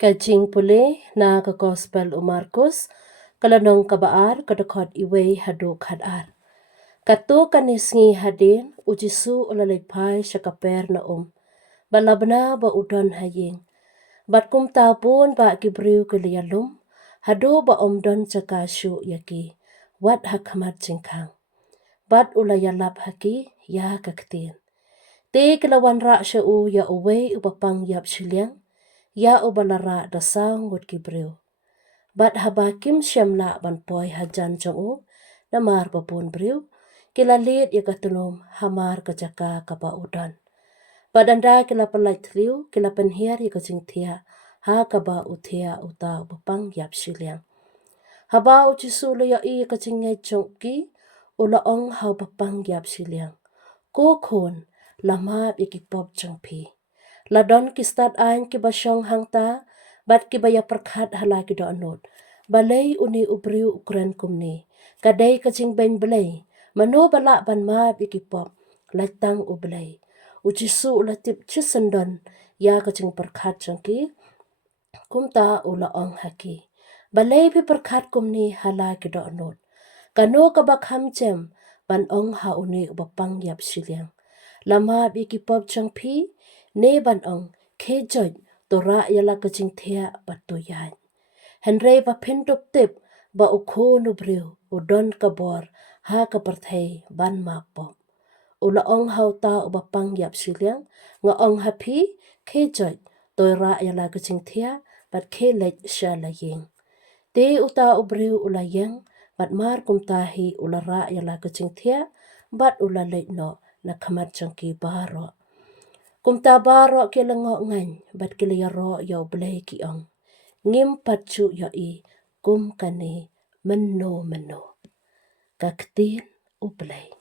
Kajing pule na ka gospel o Marcos, kalanong kabaar kadakot iway haduk hadar. Katu kanisngi hadin ujisu ulalagpay sa kaper na balabna ba udon haying. Bat kum tapun ba kibriu kiliyalum, hadu ba don sa kasyu yaki, wat hakamat jingkang. Bat ulayalap haki, ya Ktien. Te kilawan ra siya ya uway upapang yap silyang, ya ubalara dasang ngut kibriu. Bat habakim syamla ban poy hajan jong namar papun briu, kilalit ya katulum hamar kajaka kapa udan. Badanda kila palait triu, kila penhiar ya kajing tia, ha kaba utia uta upapang yap silyang. Haba ujisu lo ya i kajing ngay jongki, ulaong hau papang yap silyang. Kukun, lamap ikipop jongpi. Ladon kistat ain kibasyong hangta, bat kibaya perkat halaki do anut. Balay uni ubriu ukuran kumni. Kadai kacing ben Blei. Mano balak ban maap ikipop. Latang u Blei. Ujisu ulatip cisendon. Ya kacing perkat jongki. Kumta ulaong haki. Balay pi perkat kumni halaki do anut. Kano kabak hamjem. Ban ong hauni ubapang yap silyang. Lama biki pop chang pi, ne ban ong, ke joj, tora yala kacing tia batu yan. Henry ba pindup tip, ba uko nubriu, udon kabor, ha kaperthei ban mapop. Ula ong hau ta ubapang yap silyang, nga ong hapi, ke joj, tora yala kacing tia, bat ke lej sya laying. Te uta ubriu ulayang, bat mar kumtahi ulara yala kacing tia, bat ulalej no, na kamat jangki baro. Kumta baro ke lengo ngan, bat kiliyaro yau Blei kiong. Ngim patsu yo i, kum kani meno. Ka Ktien u Blei.